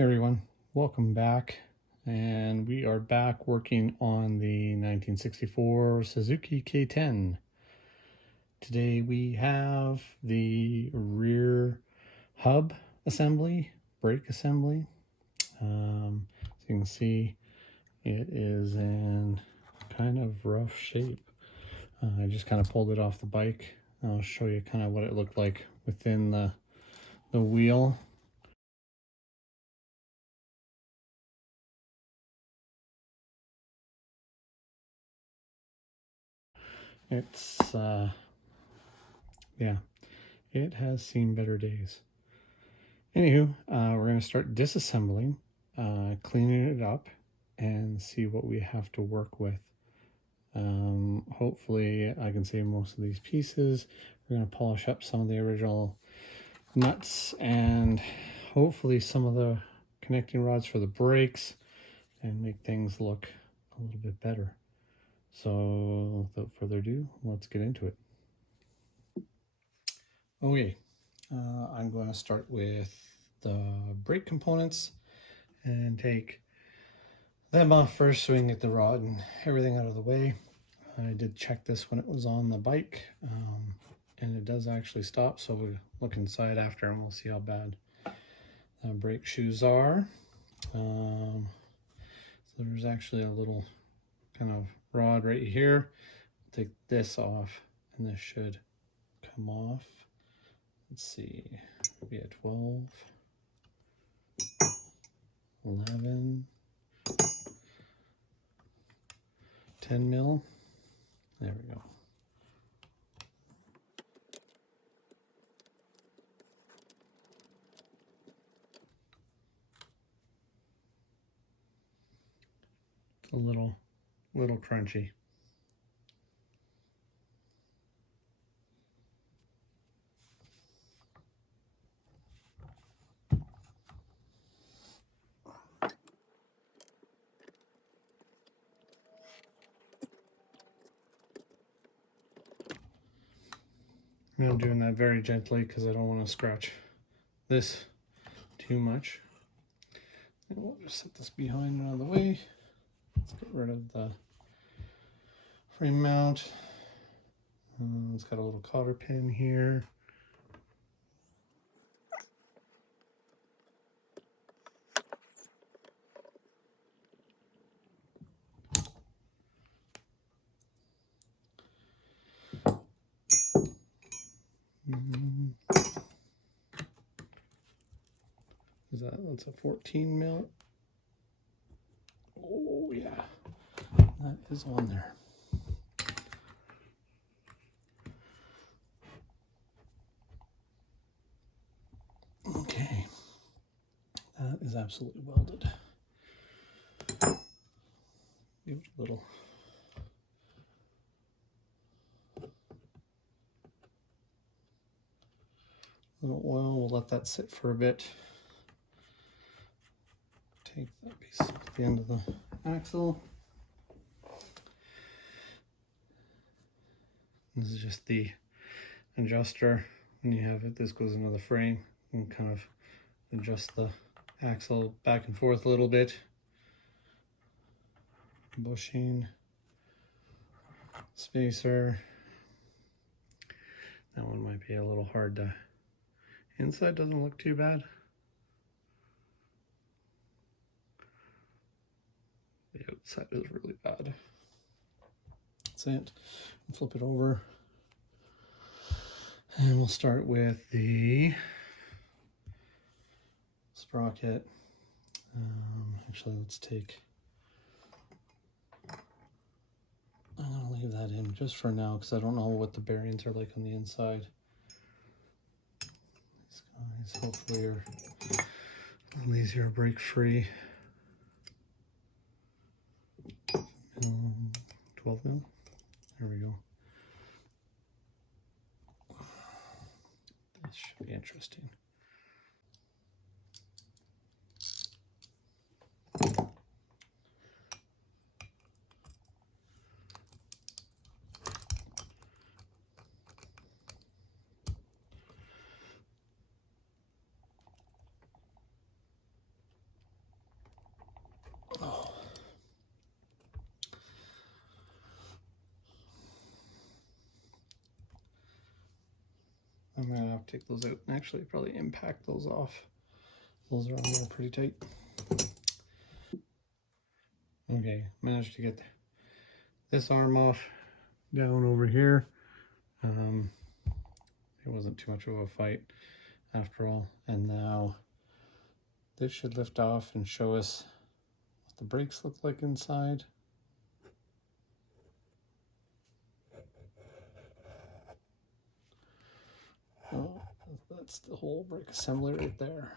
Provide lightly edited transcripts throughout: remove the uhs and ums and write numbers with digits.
Hey everyone, welcome back. And we are back working on the 1964 Suzuki K10. Today we have the rear hub assembly, brake assembly. As you can see, it is in kind of rough shape. I just kind of pulled it off the bike. I'll show you kind of what it looked like within the wheel. It's yeah, it has seen better days. Anywho, we're going to start disassembling, cleaning it up, and see what we have to work with. Hopefully I can save most of these pieces. We're going to polish up some of the original nuts and hopefully some of the connecting rods for the brakes and make things look a little bit better. So without further ado, let's get into it. Okay, I'm going to start with the brake components and take them off first so we can get the rod and everything out of the way. I did check this when it was on the bike, and it does actually stop, so we'll look inside after and we'll see how bad the brake shoes are. So there's actually a little kind of rod right here. Take this off and this should come off. Let's see, we had 12, 11, 10 mil. There we go. It's a little crunchy. I'm doing that very gently because I don't want to scratch this too much. And we'll just set this behind and out of the way. Let's get rid of the frame mount. It's got a little cotter pin here. That's a 14 mil. Oh yeah, that is on there. Okay, that is absolutely welded. Give it a little oil. We'll let that sit for a bit. Take that piece at the end of the axle. This is just the adjuster. When you have it, this goes into the frame and kind of adjust the axle back and forth a little bit. Bushing, spacer. That one might be a little hard to. Inside doesn't look too bad. The outside is really bad. That's it. Flip it over. And we'll start with the sprocket. Actually, let's take. I'm going to leave that in just for now because I don't know what the bearings are like on the inside. These guys hopefully are a little easier to break free. 12 mil. There we go. This should be interesting. I'm gonna have to take those out and actually probably impact those off. Those are on there pretty tight. Okay, managed to get this arm off down over here. It wasn't too much of a fight after all. And now this should lift off and show us what the brakes look like inside. Oh, that's the whole brake assembly right there.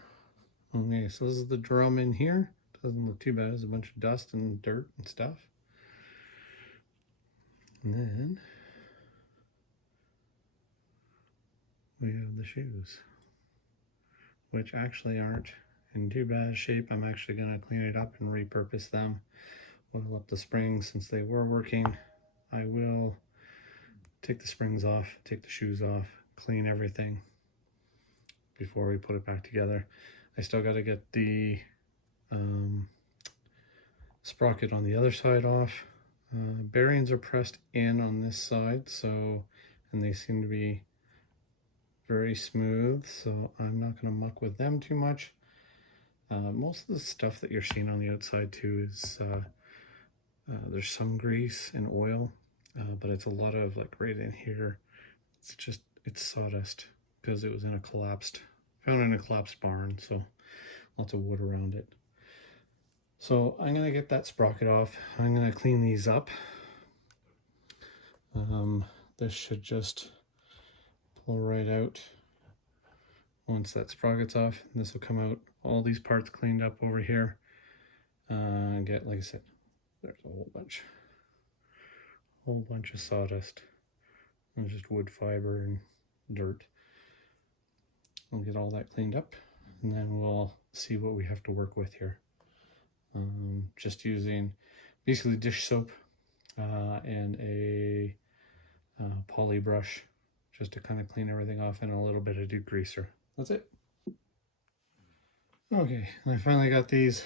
Okay, so this is the drum in here. Doesn't look too bad. There's a bunch of dust and dirt and stuff. And then we have the shoes, which actually aren't in too bad shape. I'm actually going to clean it up and repurpose them. Oil up the springs since they were working. I will take the springs off, take the shoes off, clean everything before we put it back together. I still got to get the sprocket on the other side off. Bearings are pressed in on this side, so, and they seem to be very smooth, so I'm not going to muck with them too much. Most of the stuff that you're seeing on the outside too is there's some grease and oil, but it's a lot of like right in here. It's sawdust because it was in a found in a collapsed barn, so lots of wood around it. So I'm going to get that sprocket off. I'm going to clean these up. This should just pull right out once that sprocket's off. This will come out, all these parts cleaned up over here. Get, like I said, there's a whole bunch of sawdust. And just wood fiber and dirt. We'll get all that cleaned up, and then we'll see what we have to work with here. Just using basically dish soap and a poly brush just to kind of clean everything off, and a little bit of degreaser. That's it. Okay, and I finally got these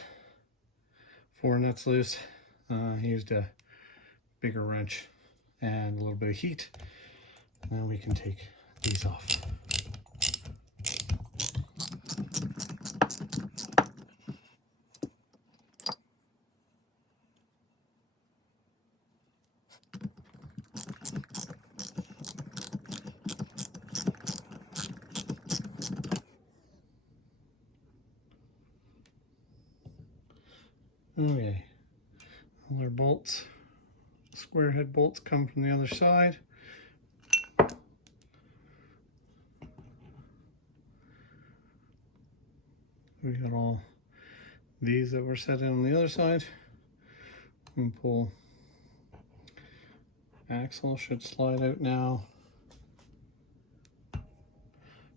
4 nuts loose. I used a bigger wrench and a little bit of heat. Now we can take these off. Okay, all our bolts, square head bolts come from the other side. We got all these that were set in on the other side. And pull. Axle should slide out now.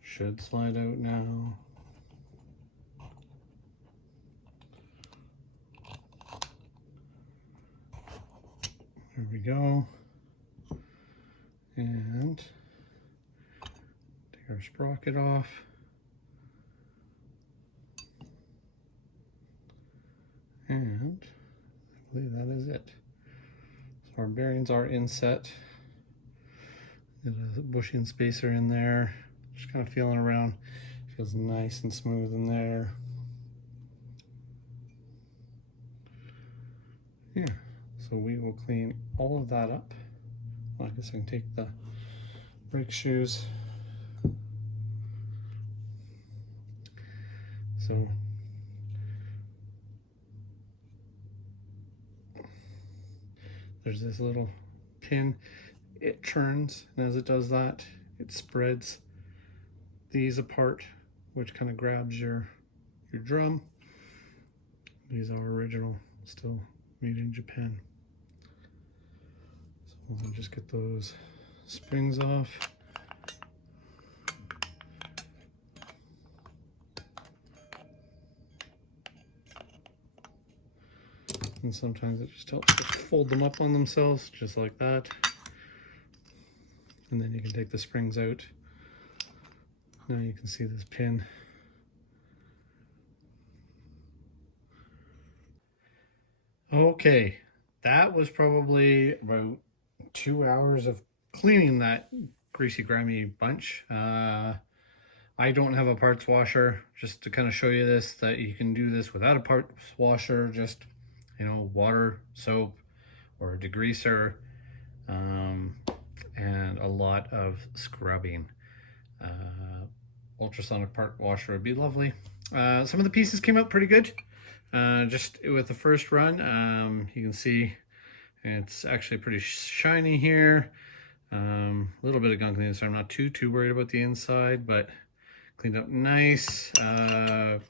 Should slide out now. There we go. And take our sprocket off. And I believe that is it. So our bearings are inset. Got a bushing spacer in there. Just kind of feeling around. Feels nice and smooth in there. Yeah, so we will clean all of that up. Well, I guess I can take the brake shoes. So there's this little pin. It turns, and as it does that, it spreads these apart, which kind of grabs your drum. These are original, still made in Japan. So we'll just get those springs off. And sometimes it just helps to fold them up on themselves, just like that. And then you can take the springs out. Now you can see this pin. Okay, that was probably about 2 hours of cleaning that greasy, grimy bunch. I don't have a parts washer, just to kind of show you this, that you can do this without a parts washer, just, you know, water, soap, or a degreaser, and a lot of scrubbing. Ultrasonic part washer would be lovely. Some of the pieces came out pretty good. Just with the first run, you can see it's actually pretty shiny here. A little bit of gunk on the inside. I'm not too worried about the inside, but cleaned up nice.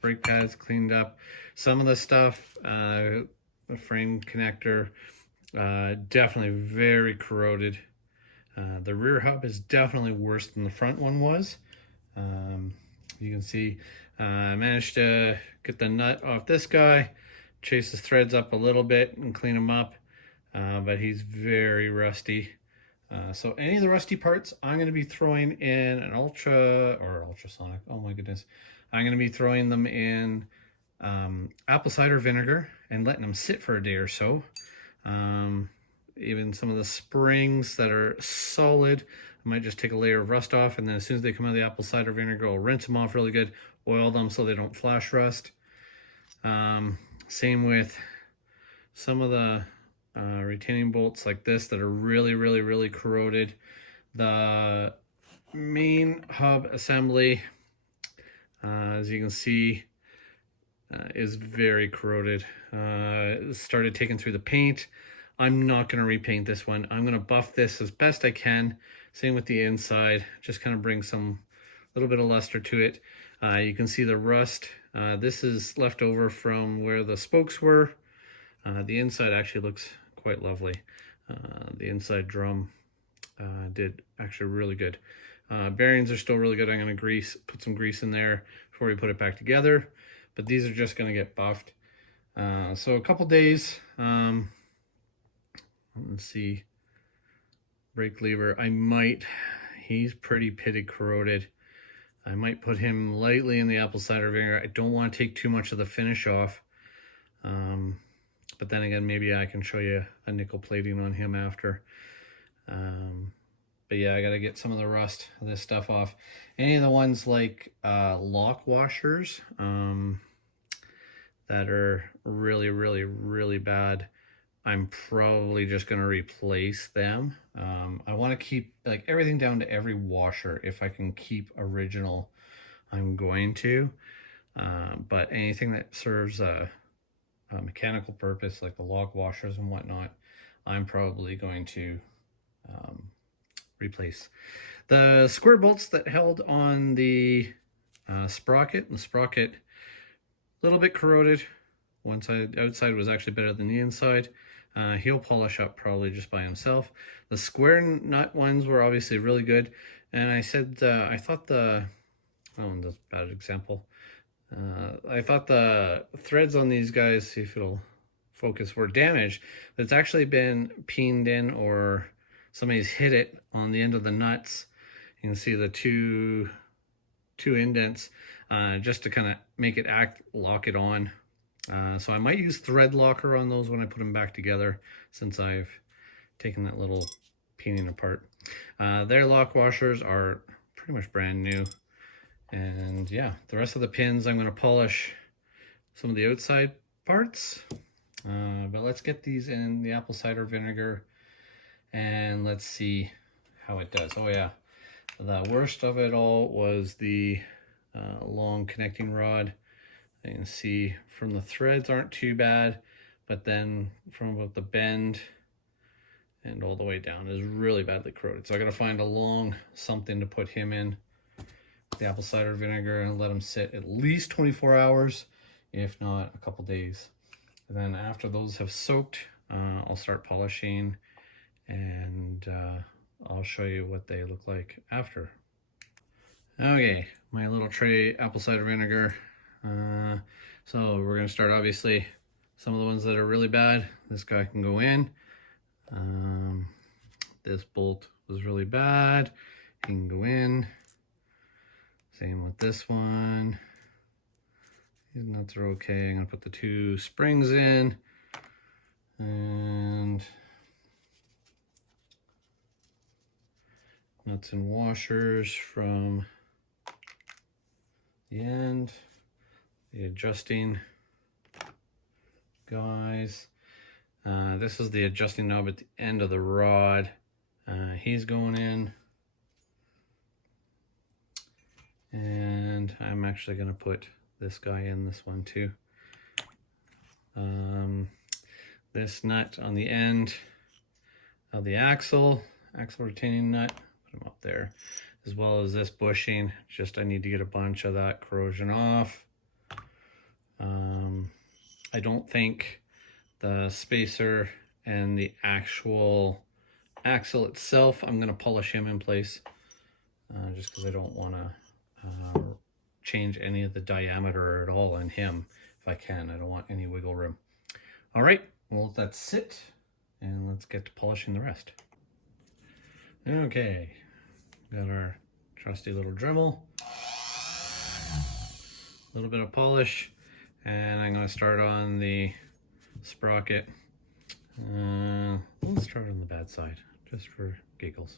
Brake pads cleaned up. Some of the stuff, the frame connector, definitely very corroded. The rear hub is definitely worse than the front one was. You can see I managed to get the nut off this guy, chase the threads up a little bit and clean them up, but he's very rusty. So any of the rusty parts, I'm going to be throwing in an ultrasonic, oh my goodness. I'm going to be throwing them in apple cider vinegar and letting them sit for a day or so. Even some of the springs that are solid, I might just take a layer of rust off, and then as soon as they come out of the apple cider vinegar, I'll rinse them off really good, oil them so they don't flash rust. Same with some of the retaining bolts like this that are really corroded. The main hub assembly, as you can see, is very corroded. It started taking through the paint. I'm not going to repaint this one. I'm going to buff this as best I can. Same with the inside, just kind of bring some little bit of luster to it. You can see the rust. This is left over from where the spokes were. The inside actually looks quite lovely. The inside drum did actually really good. Bearings are still really good. I'm going to put some grease in there before we put it back together, but these are just going to get buffed. So a couple days. Let's see, brake lever, he's pretty pitted, corroded. I might put him lightly in the apple cider vinegar. I don't want to take too much of the finish off. But then again, maybe I can show you a nickel plating on him after. But yeah, I got to get some of the rust of this stuff off. Any of the ones like lock washers that are really bad, I'm probably just going to replace them. I want to keep like everything down to every washer. If I can keep original, I'm going to. But anything that serves a mechanical purpose, like the lock washers and whatnot, I'm probably going to replace. The square bolts that held on the sprocket, a little bit corroded. One side, outside was actually better than the inside. He'll polish up probably just by himself. The square nut ones were obviously really good. And I said, I thought that's a bad example. I thought the threads on these guys, see if it'll focus, were damaged. But it's actually been peened in, or somebody's hit it on the end of the nuts. You can see the two indents, just to kind of make it lock it on. So I might use thread locker on those when I put them back together, since I've taken that little peening apart. Their lock washers are pretty much brand new. And yeah, the rest of the pins, I'm going to polish some of the outside parts. But let's get these in the apple cider vinegar and let's see how it does. Oh yeah, the worst of it all was the long connecting rod. You can see from the threads aren't too bad, but then from about the bend and all the way down is really badly corroded. So I got to find a long something to put him in the apple cider vinegar and let him sit at least 24 hours, if not a couple days. And then after those have soaked, I'll start polishing, and I'll show you what they look like after. Okay, my little tray apple cider vinegar. So we're going to start, obviously, some of the ones that are really bad. This guy can go in. This bolt was really bad. He can go in. Same with this one. These nuts are okay. I'm going to put the two springs in. And nuts and washers from the end, the adjusting guys. This is the adjusting knob at the end of the rod. He's going in, and I'm actually going to put this guy in this one too. This nut on the end of the axle retaining nut, put them up there, as well as this bushing. Just I need to get a bunch of that corrosion off. I don't think the spacer and the actual axle itself, I'm going to polish him in place, just because I don't want to change any of the diameter at all in him. If I can, I don't want any wiggle room. All right, we'll let that sit, and let's get to polishing the rest. Okay, got our trusty little Dremel, a little bit of polish, and I'm going to start on the sprocket. Let's start on the bad side, just for giggles.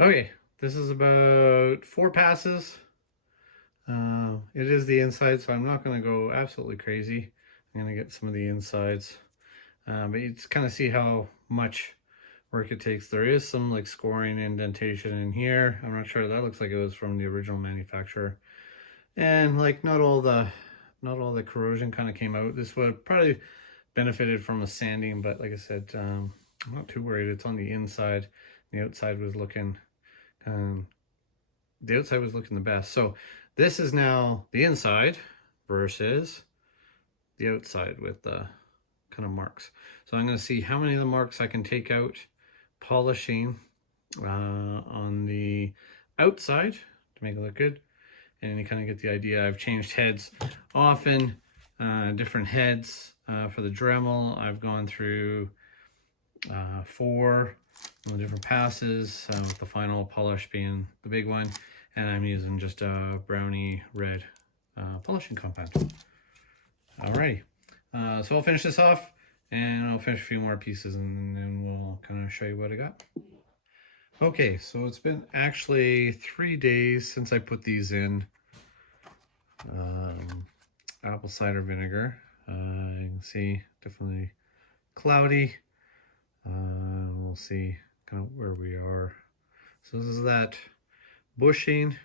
Okay, this is about 4 passes. It is the inside, so I'm not going to go absolutely crazy. I'm going to get some of the insides. But you just kind of see how much work it takes. There is some like scoring indentation in here. I'm not sure. That looks like it was from the original manufacturer. And like not all the corrosion kind of came out. This would probably benefited from a sanding, but like I said, I'm not too worried. It's on the inside. The outside was looking the best. So this is now the inside versus the outside with the kind of marks. So I'm going to see how many of the marks I can take out polishing on the outside to make it look good. And you kind of get the idea. I've changed heads often, different heads for the Dremel. I've gone through 4 different passes, with the final polish being the big one, and I'm using just a brownie red polishing compound. Alrighty, so I'll finish this off, and I'll finish a few more pieces, and then we'll kind of show you what I got. Okay, so it's been actually 3 days since I put these in. Apple cider vinegar. You can see definitely cloudy. We'll see kind of where we are. So this is that bushing.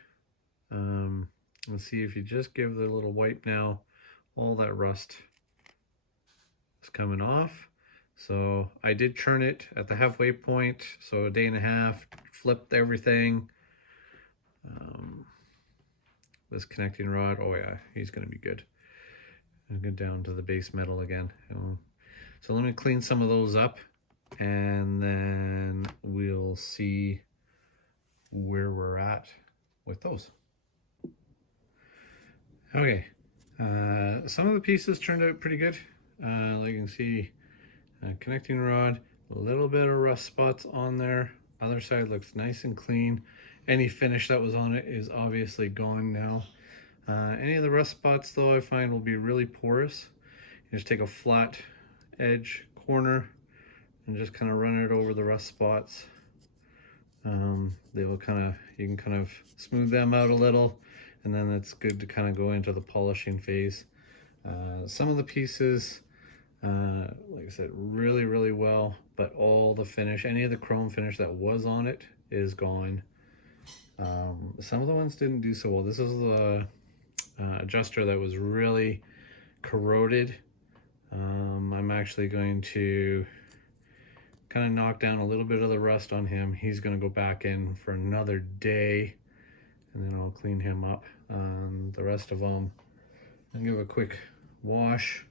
Let's see if you just give the little wipe now, all that rust is coming off. So I did churn it at the halfway point, so a day and a half, flipped everything. This connecting rod, oh yeah, he's gonna be good. And get down to the base metal again. So let me clean some of those up, and then we'll see where we're at with those. Okay, some of the pieces turned out pretty good. Like you can see, connecting rod, a little bit of rust spots on there. Other side looks nice and clean. Any finish that was on it is obviously gone now. Any of the rust spots though I find will be really porous. You just take a flat edge corner and just kind of run it over the rust spots. They will you can kind of smooth them out a little, and then it's good to kind of go into the polishing phase. Some of the pieces, like I said, really well, but all the finish, any of the chrome finish that was on it is gone. Some of the ones didn't do so well. This is the adjuster that was really corroded. I'm actually going to kind of knock down a little bit of the rust on him. He's going to go back in for another day, and then I'll clean him up. The rest of them, I'll give a quick wash,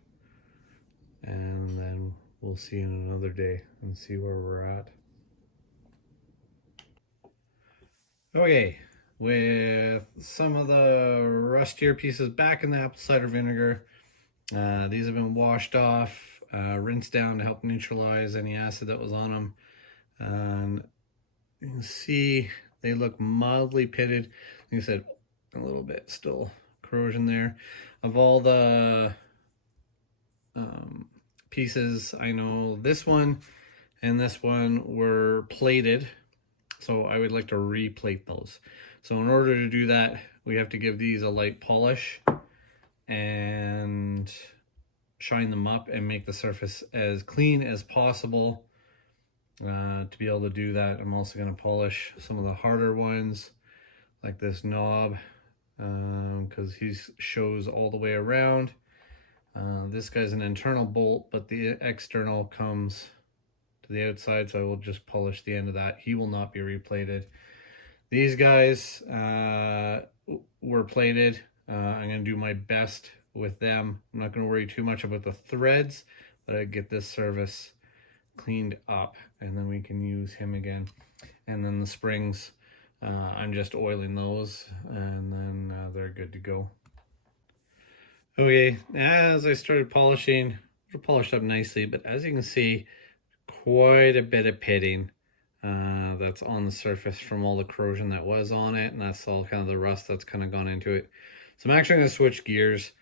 and then we'll see in another day and see where we're at. Okay, with some of the rustier pieces back in the apple cider vinegar, These have been washed off, rinsed down to help neutralize any acid that was on them. And you can see they look mildly pitted. Like I said, a little bit still corrosion there. Of all the pieces, I know this one and this one were plated, so I would like to replate those. So in order to do that, we have to give these a light polish and shine them up and make the surface as clean as possible. To be able to do that, I'm also going to polish some of the harder ones, like this knob, because he shows all the way around. This guy's an internal bolt, but the external comes to the outside, so I will just polish the end of that. He will not be replated. These guys were plated. I'm going to do my best with them. I'm not going to worry too much about the threads, but I get this surface cleaned up, and then we can use him again. And then the springs, I'm just oiling those, and then they're good to go. Okay, as I started polishing, they're polished up nicely, but as you can see, quite a bit of pitting that's on the surface from all the corrosion that was on it, and that's all kind of the rust that's kind of gone into it. So I'm actually going to switch gears.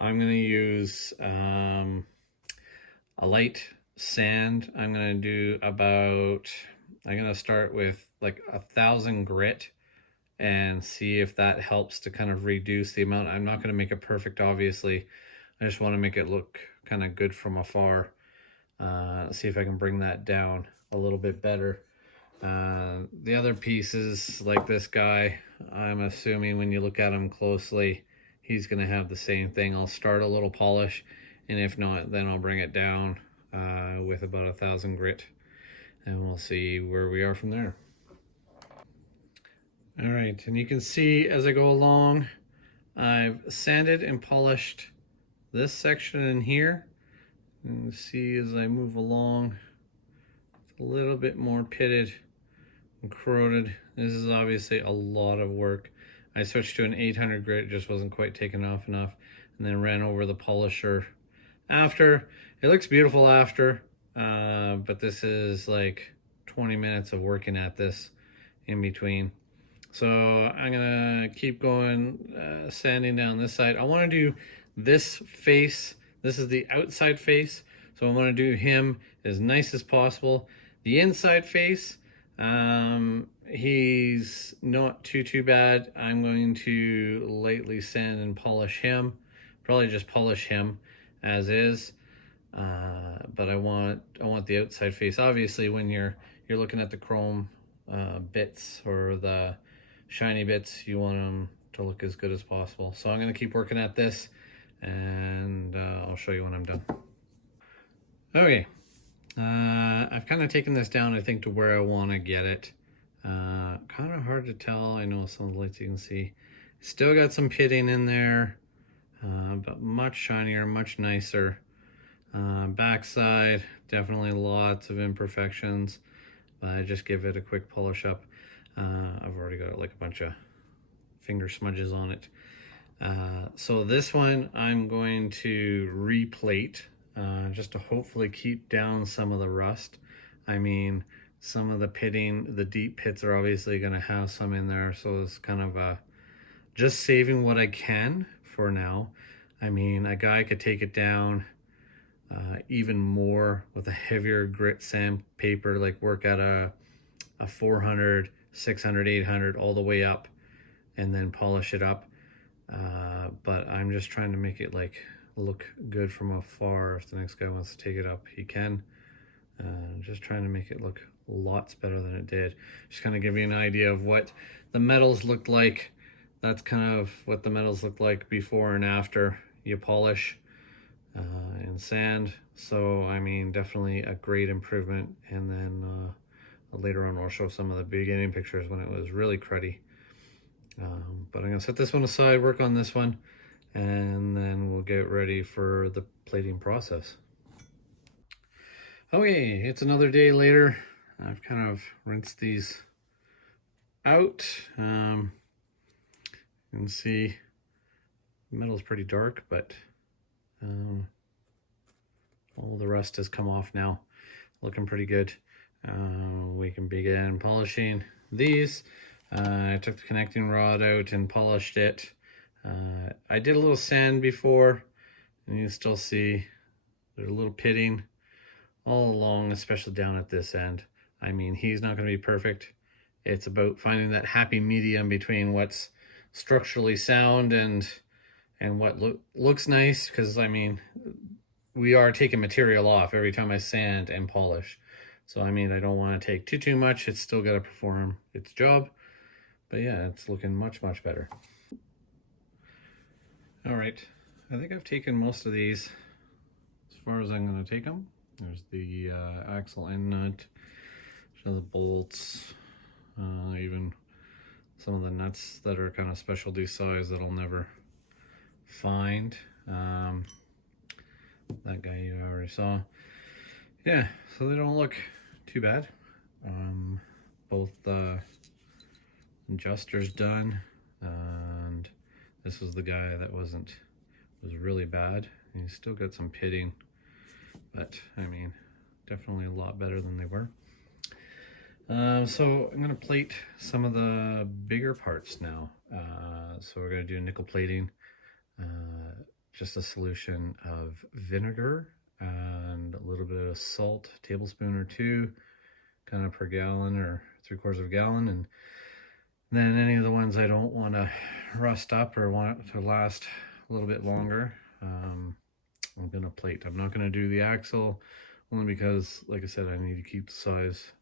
I'm going to use a light sand. I'm going to do about, I'm going to start with like 1,000 grit and see if that helps to kind of reduce the amount. I'm not going to make it perfect, obviously. I just want to make it look kind of good from afar. See if I can bring that down a little bit better. The other pieces, like this guy, I'm assuming when you look at him closely, he's going to have the same thing. I'll start a little polish, and if not, then I'll bring it down with about 1,000 grit, and we'll see where we are from there. All right, and you can see as I go along, I've sanded and polished this section in here. And you see as I move along, it's a little bit more pitted and corroded. This is obviously a lot of work. I switched to an 800 grit, it just wasn't quite taken off enough, and then ran over the polisher after. It looks beautiful after, but this is like 20 minutes of working at this in between. So I'm gonna keep going, sanding down this side. I want to do this face. This is the outside face, so I want to do him as nice as possible. The inside face, he's not too bad. I'm going to lightly sand and polish him. Probably just polish him as is. But I want the outside face. Obviously, when you're looking at the chrome bits or the shiny bits, you want them to look as good as possible. So I'm going to keep working at this, and I'll show you when I'm done. Okay, I've kind of taken this down, I think, to where I want to get it. Kind of hard to tell. I know some of the lights you can see. Still got some pitting in there, but much shinier, much nicer. Backside, definitely lots of imperfections, but I just give it a quick polish up. I've already got like a bunch of finger smudges on it. So this one I'm going to replate, just to hopefully keep down some of the rust. I mean, some of the pitting, the deep pits are obviously going to have some in there, so it's kind of just saving what I can for now. I mean, a guy could take it down even more with a heavier grit sandpaper, like work at a 400, 600, 800 all the way up and then polish it up. But I'm just trying to make it like look good from afar. If the next guy wants to take it up, he can. Just trying to make it look lots better than it did. Just kind of give you an idea of what the metals looked like. That's kind of what the metals look like before and after you polish and sand. So I mean, definitely a great improvement. And then later on I'll show some of the beginning pictures when it was really cruddy. But I'm gonna set this one aside, work on this one, and then we'll get ready for the plating process. Okay, it's another day later. I've kind of rinsed these out. You can see the metal's pretty dark, but All the rust has come off now, looking pretty good. We can begin polishing these. I took the connecting rod out and polished it. I did a little sand before, and you still see there's a little pitting all along, especially down at this end. I mean, he's not going to be perfect. It's about finding that happy medium between what's structurally sound and what looks nice, because I mean, we are taking material off every time I sand and polish. So I mean, I don't want to take too much. It's still got to perform its job. But yeah, it's looking much better. All right, I think I've taken most of these as far as I'm going to take them. There's the axle end nut, the bolts, even some of the nuts that are kind of specialty size that I'll never find. That guy you already saw. Yeah, so they don't look too bad. Both adjusters done, and this was the guy that was really bad. He's still got some pitting, but I mean, definitely a lot better than they were. So I'm going to plate some of the bigger parts now. So we're going to do nickel plating, just a solution of vinegar and a little bit of salt, a tablespoon or two, kind of per gallon or 3/4 of a gallon. And then any of the ones I don't want to rust up or want it to last a little bit longer, I'm going to plate. I'm not going to do the axle, only because, like I said, I need to keep the size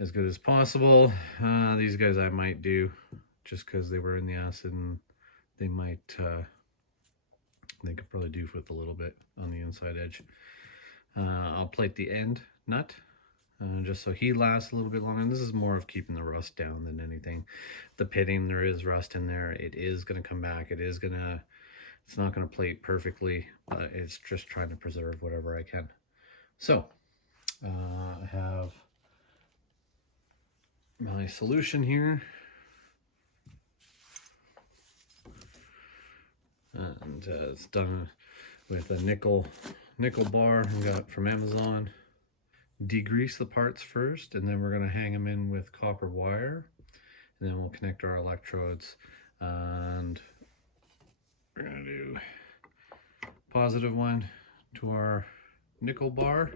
as good as possible. These guys I might do just because they were in the acid, and they might, they could probably do with a little bit on the inside edge. I'll plate the end nut, just so he lasts a little bit longer. And this is more of keeping the rust down than anything. The pitting, there is rust in there. It is going to come back. It's not going to plate perfectly, but it's just trying to preserve whatever I can. So I have my solution here, and it's done with a nickel bar I got from Amazon. Degrease the parts first, and then we're going to hang them in with copper wire, and then we'll connect our electrodes, and we're going to do positive one to our nickel bar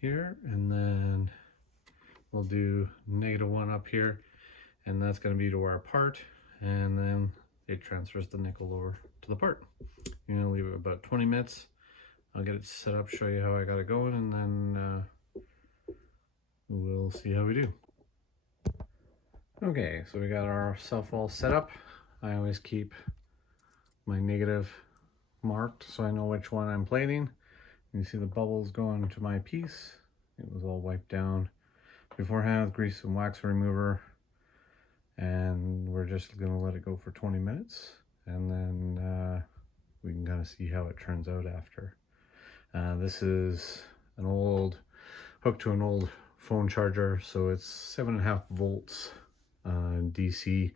here, and then we'll do negative one up here, and that's going to be to our part, and then it transfers the nickel over to the part. You're going to leave it about 20 minutes. I'll get it set up, show you how I got it going, and then we'll see how we do. Okay, so we got our self all set up. I always keep my negative marked so I know which one I'm plating. You see the bubbles going to my piece. It was all wiped down beforehand with grease and wax remover, and we're just going to let it go for 20 minutes, and then we can kind of see how it turns out after. This is an old, hooked to an old phone charger, so it's 7.5 volts DC,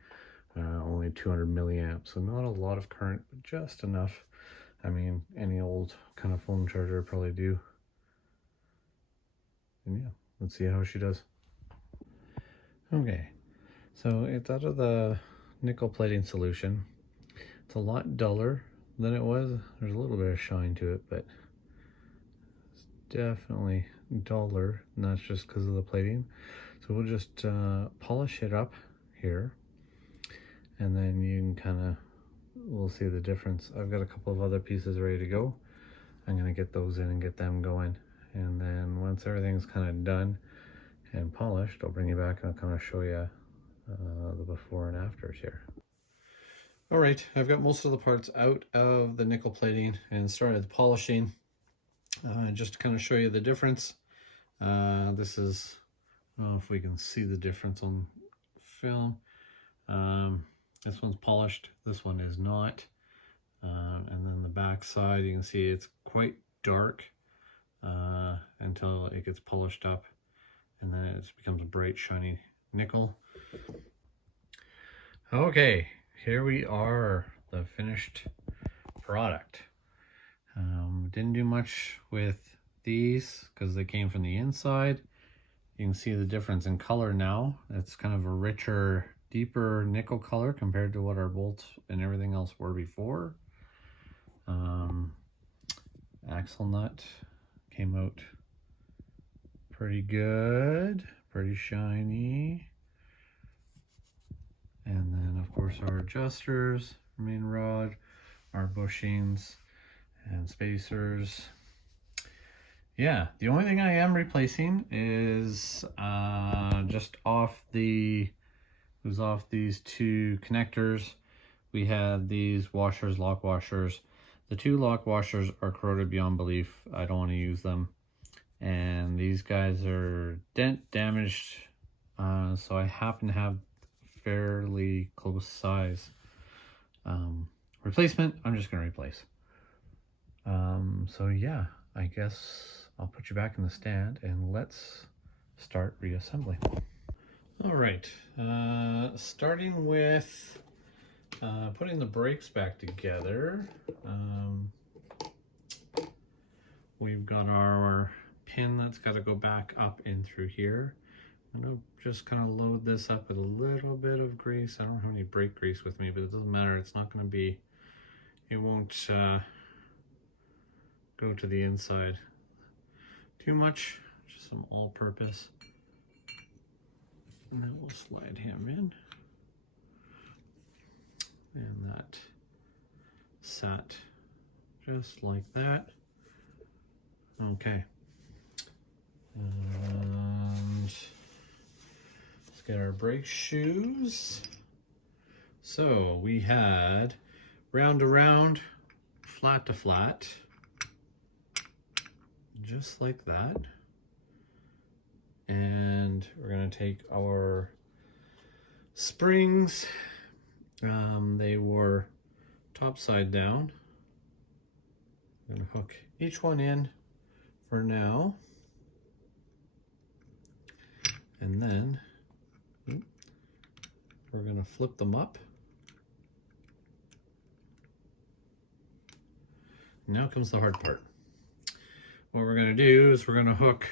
only 200 milliamps, so not a lot of current, but just enough. I mean, any old kind of phone charger probably do. And yeah, let's see how she does. Okay, so it's out of the nickel plating solution. It's a lot duller than it was. There's a little bit of shine to it, but it's definitely duller, and that's just because of the plating. So we'll just polish it up here, and then you can kind of, we'll see the difference. I've got a couple of other pieces ready to go. I'm going to get those in and get them going, and then once everything's kind of done and polished, I'll bring you back and I'll kind of show you the before and afters here. All right, I've got most of the parts out of the nickel plating and started the polishing, just to kind of show you the difference. This is, I don't know if we can see the difference on film. This one's polished, this one is not. And then the back side, you can see it's quite dark until it gets polished up, and then it becomes a bright, shiny nickel. Okay, here we are, the finished product. Didn't do much with these because they came from the inside. You can see the difference in color now. It's kind of a richer, deeper nickel color compared to what our bolts and everything else were before. Axle nut came out pretty good, pretty shiny. And then of course our adjusters, main rod, our bushings and spacers. Yeah, the only thing I am replacing is just off these two connectors. We had these washers, lock washers. The two lock washers are corroded beyond belief. I don't want to use them. And these guys are damaged, so I happen to have fairly close size replacement. I'm just going to replace. So yeah, I guess I'll put you back in the stand and let's start reassembly. All right, starting with putting the brakes back together. We've got our pin that's got to go back up in through here. I'm going to just kind of load this up with a little bit of grease. I don't have any brake grease with me, but it doesn't matter. It's not going to be, it won't go to the inside too much, just some all-purpose. And then we'll slide him in. And that sat just like that. Okay. And let's get our brake shoes. So we had round to round, flat to flat, just like that. And we're going to take our springs. They were top side down. I'm going to hook each one in for now. And then we're going to flip them up. Now comes the hard part. What we're going to do is we're going to hook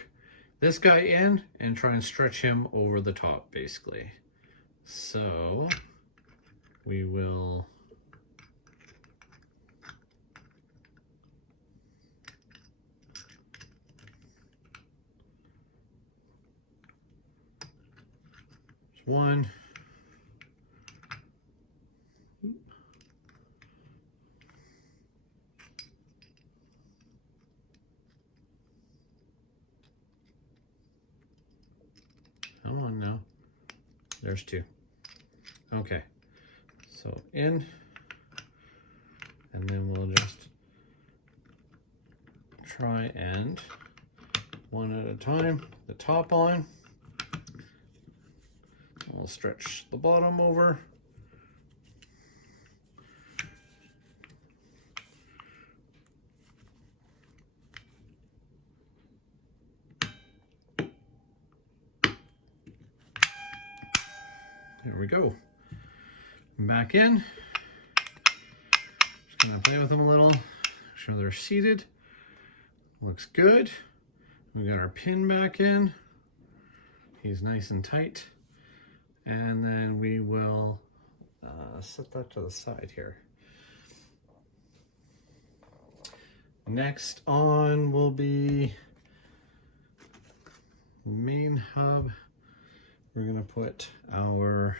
this guy in and try and stretch him over the top, basically. So we will one. Come on now. There's two. Okay. So in, and then we'll just try and one at a time, the top on. We'll stretch the bottom over. There we go. Back in. Just gonna play with them a little, make sure they're seated. Looks good. We got our pin back in. He's nice and tight. And then we will set that to the side here. Next on will be the main hub. We're gonna put our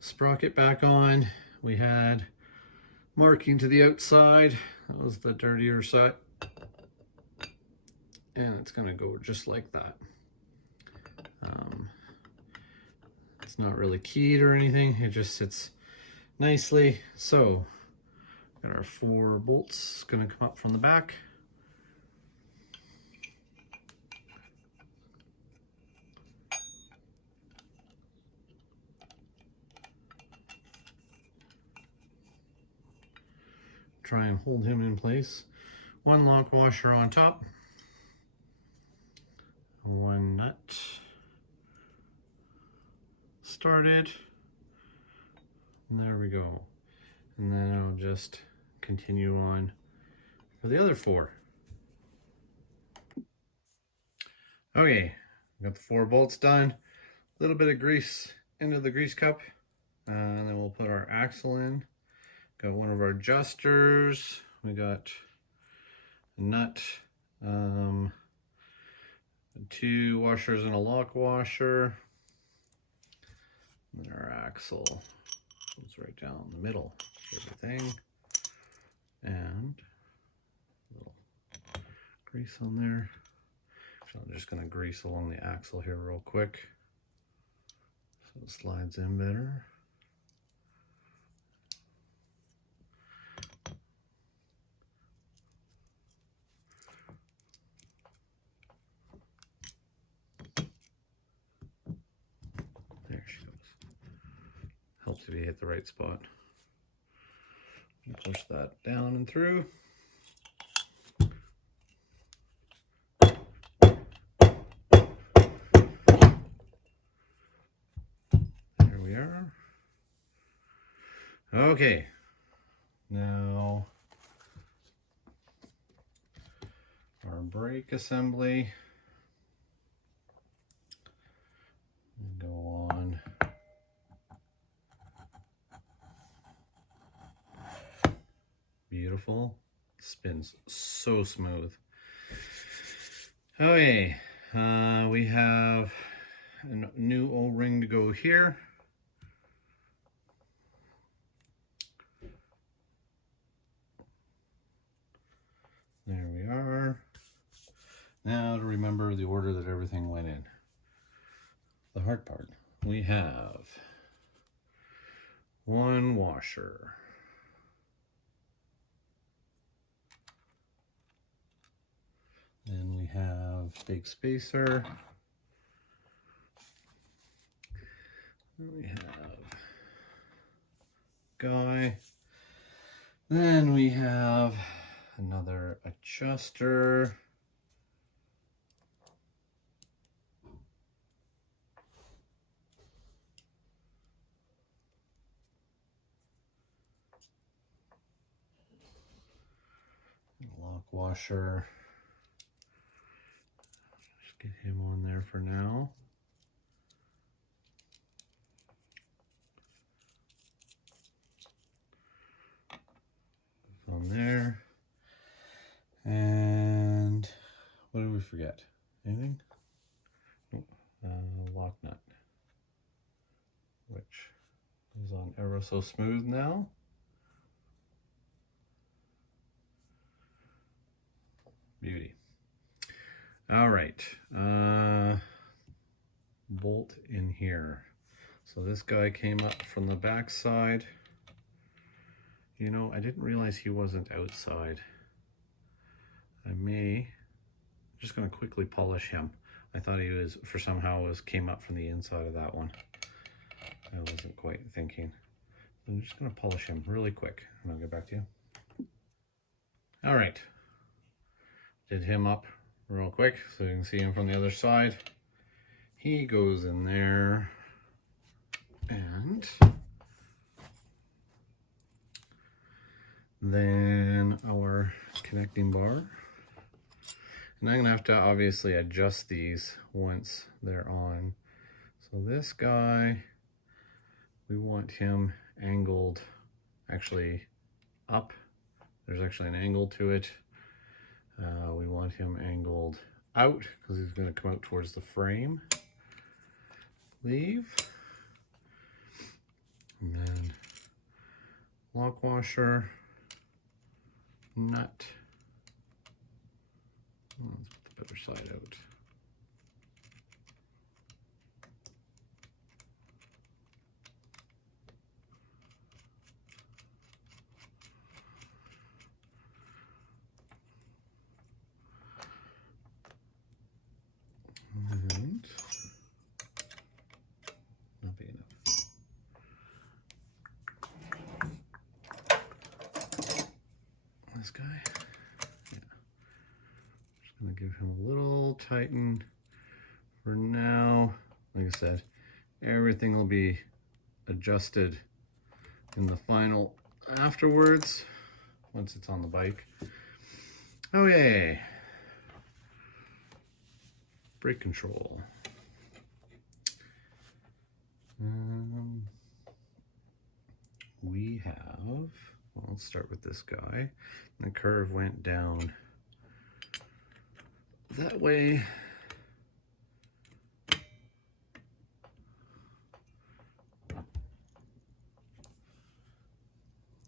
sprocket back on. We had marking to the outside. That was the dirtier side. And it's gonna go just like that. It's not really keyed or anything. It just sits nicely. So, got our 4 bolts gonna come up from the back. Try and hold him in place. 1 lock washer on top. 1 nut started. And there we go. And then I'll just continue on for the other 4. Okay, got the 4 bolts done. A little bit of grease into the grease cup, and then we'll put our axle in. Got one of our adjusters. We got a nut, 2 washers and a lock washer. And then our axle goes right down the middle of everything. And a little grease on there. So I'm just going to grease along the axle here real quick so it slides in better. There she goes. Helps if you hit the right spot. Push that down and through. There we are. Okay, now our brake assembly. Go on. Beautiful. Spins so smooth. Okay, we have a new O-ring to go here. There we are. Now to remember the order that everything went in. The hard part. We have 1 washer. Then we have big spacer. Then we have guy. Then we have another adjuster. Lock washer. Just get him on there for now. On there. And what did we forget? Anything? Nope. Lock nut, which is on ever so smooth now. Beauty. All right, bolt in here. So this guy came up from the back side. You know, I didn't realize he wasn't outside. Just gonna quickly polish him. I thought he was, came up from the inside of that one. I wasn't quite thinking. I'm just gonna polish him really quick and I'll get back to you. All right, did him up real quick so you can see him from the other side. He goes in there, and then our connecting bar. And I'm gonna have to obviously adjust these once they're on. So this guy, we want him angled actually up. There's actually an angle to it. We want him angled out because he's going to come out towards the frame. Leave. And then lock washer, nut. Let's put the better side out. And not big enough. This guy, yeah. Just gonna give him a little tighten for now. Like I said, everything will be adjusted in the final afterwards once it's on the bike. Okay. Brake control. We have, well, let's start with this guy. The curve went down that way.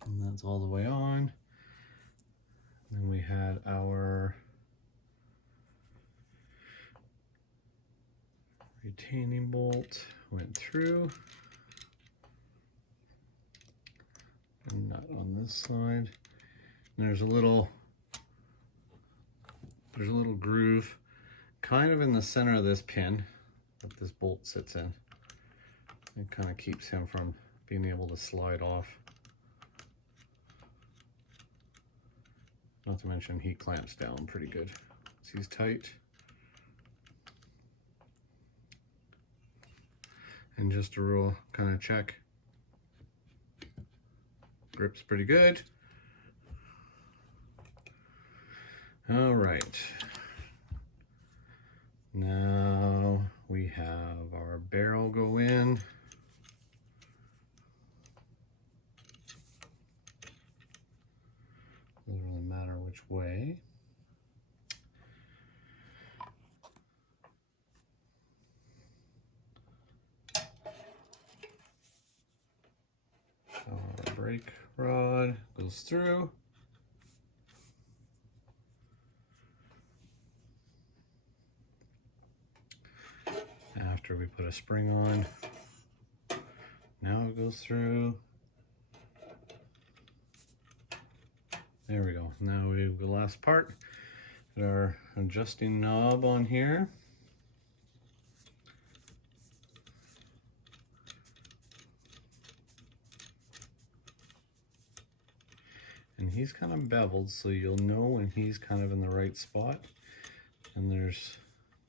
And that's all the way on. Then we had our retaining bolt went through. And nut on this side. And there's a little groove kind of in the center of this pin that this bolt sits in. It kind of keeps him from being able to slide off. Not to mention he clamps down pretty good. So he's tight. And just a real kind of check. Grip's pretty good. All right. Now we have our barrel go in. Doesn't really matter which way. Our brake rod goes through. After we put a spring on, now it goes through. There we go. Now we have the last part. Got our adjusting knob on here. And he's kind of beveled, so you'll know when he's kind of in the right spot and there's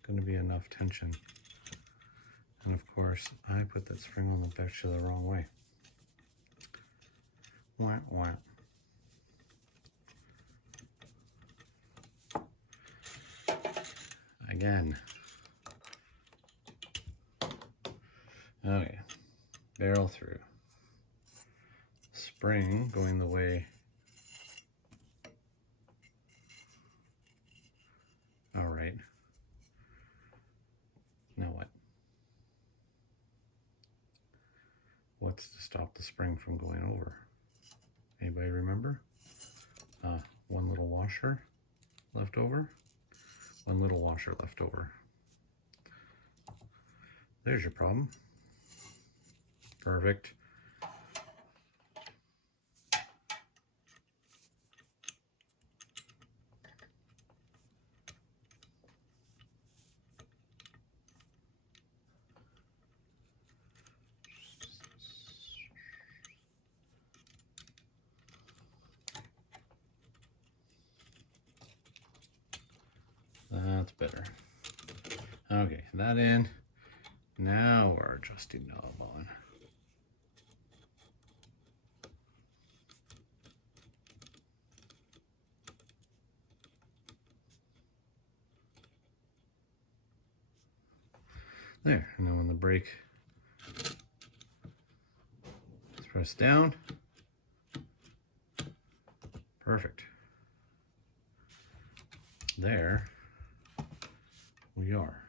going to be enough tension. And of course, I put that spring on the bench the wrong way. Wah, wah. Again. Okay, barrel through. Spring going the way. All right. Now what? What's to stop the spring from going over? Anybody remember? One little washer left over. One little washer left over. There's your problem. Perfect. That's better. Okay, that in. Now we're adjusting knob on. There, and then when the brake is pressed down, perfect. There we are.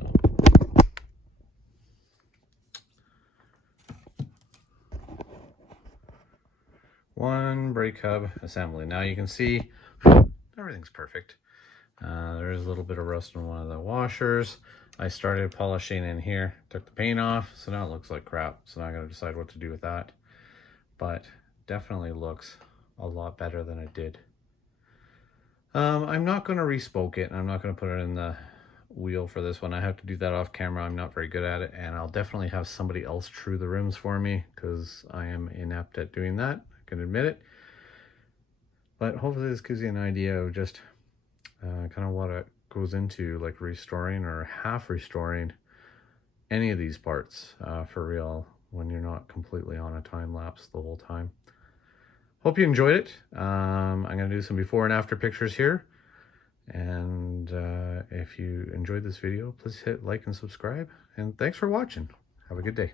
So, one brake hub assembly. Now you can see everything's perfect. There is a little bit of rust on one of the washers. I started polishing in here, took the paint off, so now it looks like crap. So now I gotta decide what to do with that. But definitely looks a lot better than it did. I'm not gonna respoke it, and I'm not gonna put it in the wheel for this one. I have to do that off camera. I'm not very good at it, and I'll definitely have somebody else true the rims for me because I am inept at doing that. I can admit it. But hopefully this gives you an idea of just kind of what it goes into, like restoring or half restoring any of these parts for real when you're not completely on a time lapse the whole time. hope you enjoyed it. I'm going to do some before and after pictures here. And if you enjoyed this video, please hit like and subscribe. And thanks for watching. Have a good day.